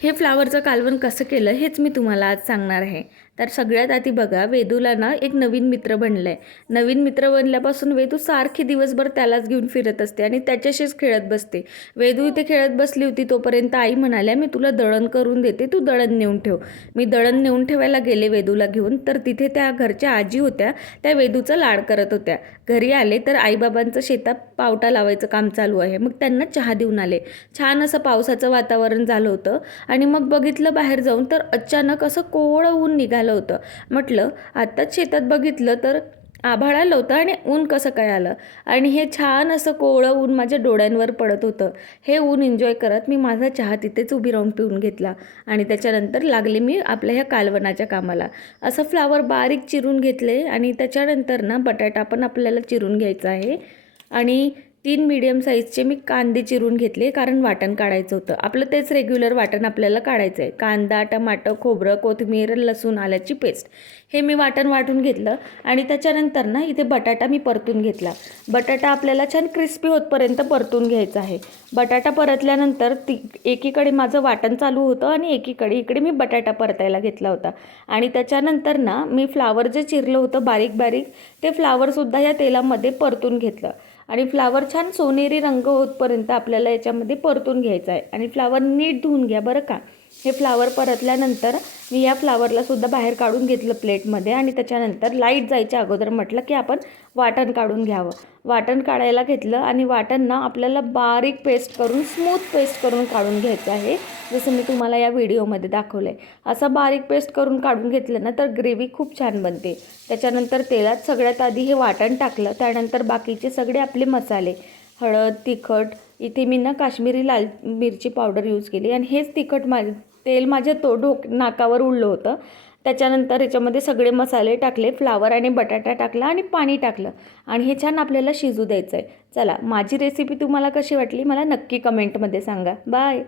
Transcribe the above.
हे फ्लावरचं कालवण कसं केलं हेच मी तुम्हाला आज सांगणार आहे। तर सगळ्यात आधी बघा, वेदूला ना एक नवीन मित्र बनलाय। नवीन मित्र बनल्यापासून वेदू सारखी दिवसभर त्यालाच घेऊन फिरत असते आणि त्याच्याशीच खेळत बसते। वेदू इथे खेळत बसली होती तोपर्यंत आई म्हणाल्या, मी तुला दळण करून देते, तू दळण नेऊन ठेव। मी दळण नेऊन ठेवायला गेले वेदूला घेऊन, तर तिथे त्या घरच्या आजी होत्या, त्या वेदूचा लाड करत होत्या। घरी आले तर आईबाबांचं शेतात पावटा लावायचं काम चालू आहे, मग त्यांना चहा देऊन आले। छान असं पावसाचं वातावरण झालं होतं आणि मग बघितलं बाहेर जाऊन तर अचानक असं कोवळं ऊन निघालं होतं। म्हटलं आत्ताच शेतात बघितलं तर आभाळ आलं होतं आणि ऊन कसं काय आलं, आणि हे छान असं कोवळं ऊन माझ्या डोळ्यांवर पडत होतं। हे ऊन एन्जॉय करत मी माझा चहा तिथेच उभी राहून पिऊन घेतला आणि त्याच्यानंतर लागले मी आपल्या ह्या कालवणाच्या कामाला। असं फ्लावर बारीक चिरून घेतले आणि त्याच्यानंतर ना बटाटा पण आपल्याला चिरून घ्यायचा आहे आणि 3 मीडियम साईजचे मी कांदे चिरून घेतले, कारण वाटण काढायचं होतं। आपलं तेच रेग्युलर वाटण आपल्याला काढायचं आहे। कांदा, टमाटर, खोबरं, कोथिंबीर, लसूण, आल्याची पेस्ट हे मी वाटण वाटून घेतलं आणि त्याच्यानंतर ना इथे बटाटा मी परतून घेतला। बटाटा आपल्याला छान क्रिस्पी होतपर्यंत परतून घ्यायचा आहे। बटाटा परतल्यानंतर एकीकडे माझं वाटण चालू होतं आणि इकडे मी बटाटा परतायला घेतला होता आणि त्याच्यानंतर ना मी फ्लावर जे चिरलं होतं बारीक बारीक, ते फ्लावरसुद्धा या तेलामध्ये परतून घेतलं आणि फ्लावर छान सोनेरी रंग होतपर्यंत आपल्याला याच्यामध्ये परतून घ्यायचा आहे। आणि फ्लावर नीट धुवून घ्या बरं का। हे फ्लावर परतल्यानंतर मी या फ्लावरला सुद्धा बाहेर काढून घेतलं प्लेटमध्ये आणि त्याच्यानंतर लाईट जायच्या अगोदर म्हटलं की आपण वाटण काढून घ्यावं। वाटण काढायला घेतलं आणि वाटण ना आपल्याला बारीक पेस्ट करून, स्मूथ पेस्ट करून काढून घ्यायचं आहे, जसं मी तुम्हाला या व्हिडिओमध्ये दाखवलं आहे। असं बारीक पेस्ट करून काढून घेतलं ना तर ग्रेव्ही खूप छान बनते। त्याच्यानंतर तेलात सगळ्यात आधी हे वाटण टाकलं, त्यानंतर बाकीचे सगळे आपले मसाले, हळद, तिखट, इथे मी ना काश्मीरी लाल मिरची पावडर यूज केली आणि हेच तिखट तेल माझ्या नाकावर उडलं होतं। त्याच्यानंतर याच्यामध्ये सगळे मसाले टाकले, फ्लावर आणि बटाटा टाकला आणि पाणी टाकलं आणि हे छान आपल्याला शिजू द्यायचं आहे। चला, माझी रेसिपी तुम्हाला कशी वाटली मला नक्की कमेंटमध्ये सांगा। बाय।